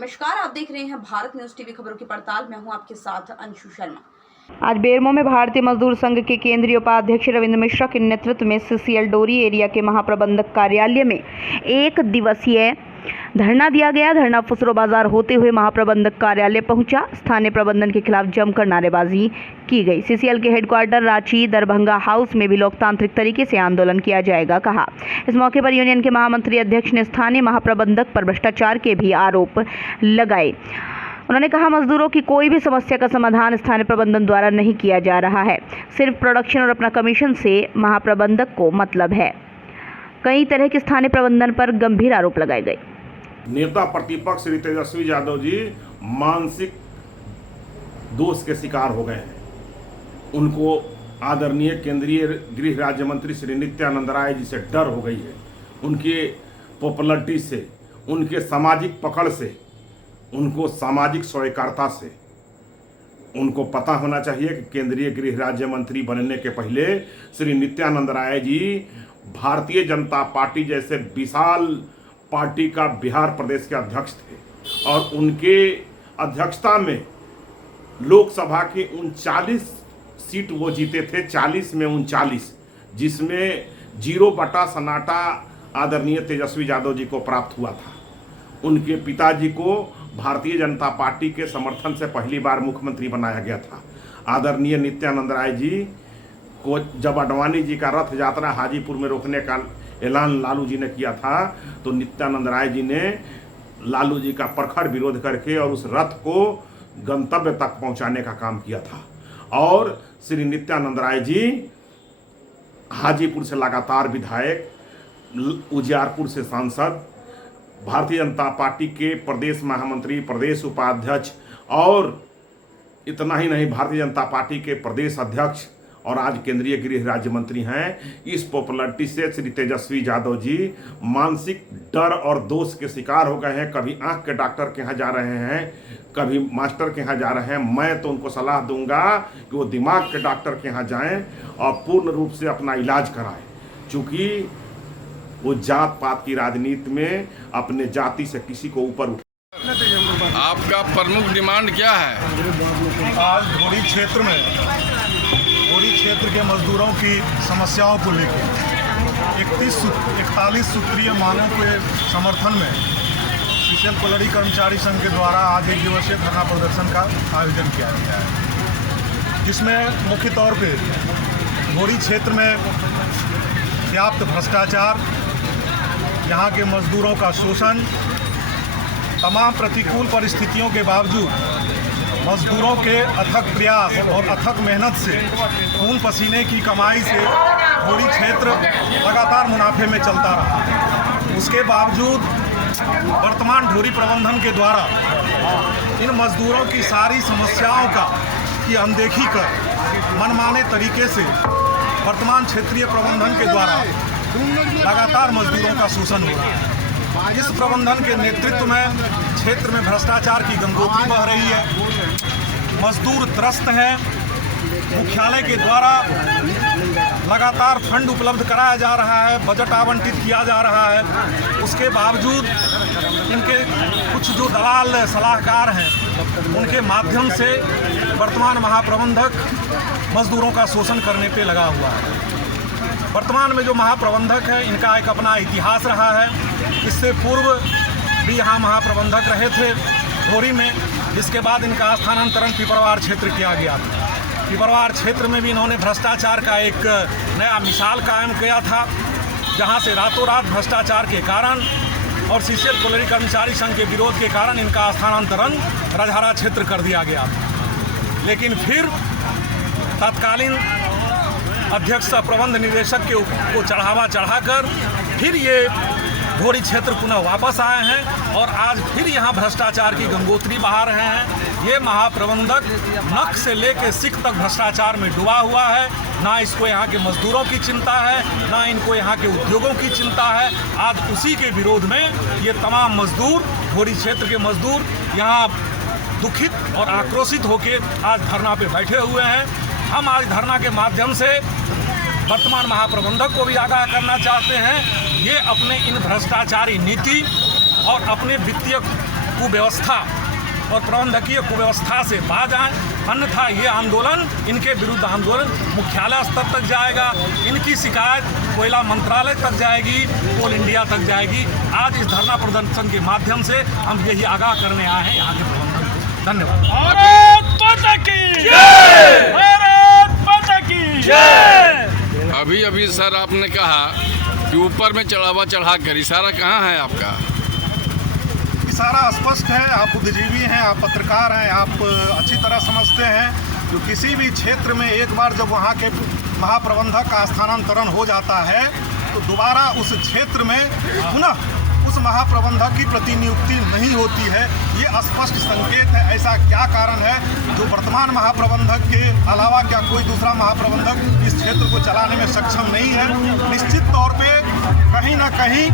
नमस्कार, आप देख रहे हैं भारत न्यूज टीवी खबरों की पड़ताल। मैं हूं आपके साथ अंशु शर्मा। आज बेरमो में भारतीय मजदूर संघ के केंद्रीय उपाध्यक्ष रविंद्र मिश्रा के नेतृत्व में सीसीएल डोरी एरिया के महाप्रबंधक कार्यालय में एक दिवसीय धरना दिया गया। धरना फुसरो बाजार होते हुए महाप्रबंधक कार्यालय पहुंचा। स्थानीय प्रबंधन के खिलाफ जमकर नारेबाजी की गई। सीसीएल के हेडक्वार्टर रांची दरभंगा हाउस में भी लोकतांत्रिक तरीके से आंदोलन किया जाएगा कहा। इस मौके पर यूनियन के महामंत्री अध्यक्ष ने स्थानीय महाप्रबंधक पर भ्रष्टाचार के भी आरोप लगाए। उन्होंने कहा, मजदूरों की कोई भी समस्या का समाधान स्थानीय प्रबंधन द्वारा नहीं किया जा रहा है। सिर्फ प्रोडक्शन और अपना कमीशन से महाप्रबंधक को मतलब है। कई तरह के स्थानीय प्रबंधन पर गंभीर आरोप लगाए गए। नेता प्रतिपक्ष श्री तेजस्वी यादव जी मानसिक दोष के शिकार हो गए हैं। उनको आदरणीय केंद्रीय गृह राज्य मंत्री श्री नित्यानंद राय जी से डर हो गई है। उनके पॉपुलरिटी से, उनके सामाजिक पकड़ से, उनको सामाजिक स्वीकार्यता से उनको पता होना चाहिए कि केंद्रीय गृह राज्य मंत्री बनने के पहले श्री नित्यानंद राय जी भारतीय जनता पार्टी जैसे विशाल पार्टी का बिहार प्रदेश के अध्यक्ष थे और उनके अध्यक्षता में लोकसभा की 39 सीट वो जीते थे, 40 में 39, जिसमें 0 बटा सन्नाटा आदरणीय तेजस्वी यादव जी को प्राप्त हुआ था। उनके पिताजी को भारतीय जनता पार्टी के समर्थन से पहली बार मुख्यमंत्री बनाया गया था। आदरणीय नित्यानंद राय जी को जब अडवाणी जी का रथ यात्रा हाजीपुर में रोकने का ऐलान लालू जी ने किया था, तो नित्यानंद राय जी ने लालू जी का प्रखर विरोध करके और उस रथ को गंतव्य तक पहुंचाने का काम किया था। और श्री नित्यानंद राय जी हाजीपुर से लगातार विधायक, उजियारपुर से सांसद, भारतीय जनता पार्टी के प्रदेश महामंत्री, प्रदेश उपाध्यक्ष और इतना ही नहीं, भारतीय जनता पार्टी के प्रदेश अध्यक्ष और आज केंद्रीय गृह राज्य मंत्री हैं। इस पॉपुलरिटी से श्री तेजस्वी यादव जी मानसिक डर और दोष के शिकार हो गए हैं। कभी आंख के डॉक्टर के यहाँ जा रहे हैं, कभी मास्टर के यहाँ जा रहे हैं। मैं तो उनको सलाह दूंगा कि वो दिमाग के डॉक्टर के यहाँ जाएं और पूर्ण रूप से अपना इलाज कराएं, क्योंकि वो जात पात की राजनीति में अपने जाति से किसी को ऊपर उठ। आपका प्रमुख डिमांड क्या है? आज धोरी क्षेत्र के मजदूरों की समस्याओं को लेकर 41 सूत्रीय मांगों के समर्थन में सीसीएल कोलरी कर्मचारी संघ के द्वारा आज एक दिवसीय धरना प्रदर्शन का आयोजन किया गया है, जिसमें मुख्य तौर पे धोरी क्षेत्र में व्याप्त भ्रष्टाचार, यहाँ के मजदूरों का शोषण, तमाम प्रतिकूल परिस्थितियों के बावजूद मजदूरों के अथक प्रयास और अथक मेहनत से, खून पसीने की कमाई से धोरी क्षेत्र लगातार मुनाफे में चलता रहा। उसके बावजूद वर्तमान धोरी प्रबंधन के द्वारा इन मजदूरों की सारी समस्याओं की अनदेखी कर मनमाने तरीके से वर्तमान क्षेत्रीय प्रबंधन के द्वारा लगातार मजदूरों का शोषण हो रहा है। इस प्रबंधन के नेतृत्व में क्षेत्र में भ्रष्टाचार की गंगोत्री बह रही है। मजदूर त्रस्त हैं। मुख्यालय के द्वारा लगातार फंड उपलब्ध कराया जा रहा है, बजट आवंटित किया जा रहा है। उसके बावजूद इनके कुछ जो दलाल सलाहकार हैं, उनके माध्यम से वर्तमान महाप्रबंधक मजदूरों का शोषण करने पे लगा हुआ है। वर्तमान में जो महाप्रबंधक है, इनका एक अपना इतिहास रहा है। इससे पूर्व भी यहाँ महाप्रबंधक रहे थे धोरी में, जिसके बाद इनका स्थानांतरण पिपरवार क्षेत्र किया गया था। पिपरवार क्षेत्र में भी इन्होंने भ्रष्टाचार का एक नया मिसाल कायम किया था, जहाँ से रातों रात भ्रष्टाचार के कारण और सीसीएल कोलरी कर्मचारी संघ के विरोध के कारण इनका स्थानांतरण रजहरा क्षेत्र कर दिया गया था। लेकिन फिर तत्कालीन अध्यक्ष प्रबंध निदेशक को चढ़ावा चढ़ाकर फिर ये धोरी क्षेत्र पुनः वापस आए हैं और आज फिर यहाँ भ्रष्टाचार की गंगोत्री बहा रहे हैं। ये महाप्रबंधक नख से लेकर सिख तक भ्रष्टाचार में डूबा हुआ है। ना इसको यहाँ के मजदूरों की चिंता है, ना इनको यहाँ के उद्योगों की चिंता है। आज उसी के विरोध में ये तमाम मजदूर, धोरी क्षेत्र के मजदूर यहाँ दुखित और आक्रोशित होकर आज धरना पे बैठे हुए हैं। हम आज धरना के माध्यम से वर्तमान महाप्रबंधक को भी आगाह करना चाहते हैं, ये अपने इन भ्रष्टाचारी नीति और अपने वित्तीय कुव्यवस्था और प्रबंधकीय कुव्यवस्था से बाज आएँ, अन्यथा ये आंदोलन, इनके विरुद्ध आंदोलन मुख्यालय स्तर तक जाएगा। इनकी शिकायत कोयला मंत्रालय तक जाएगी, कोल इंडिया तक जाएगी। आज इस धरना प्रदर्शन के माध्यम से हम यही आगाह करने आए हैं यहाँ के प्रबंधन को। धन्यवाद। भारत माता की जय, भारत माता की जय। अभी अभी सर आपने कहा कि ऊपर में चढ़ावा चढ़ा कर इशारा कहाँ है आपका? इशारा स्पष्ट है। आप बुद्धिजीवी हैं, आप पत्रकार हैं, आप अच्छी तरह समझते हैं कि किसी भी क्षेत्र में एक बार जब वहाँ के महाप्रबंधक का स्थानांतरण हो जाता है तो दोबारा उस क्षेत्र में पुनः उस महाप्रबंधक की प्रतिनियुक्ति नहीं होती है। ये स्पष्ट संकेत है। ऐसा क्या कारण है जो वर्तमान महाप्रबंधक के अलावा क्या कोई दूसरा महाप्रबंधक इस क्षेत्र को चलाने में सक्षम नहीं है? निश्चित तौर पे कहीं ना कहीं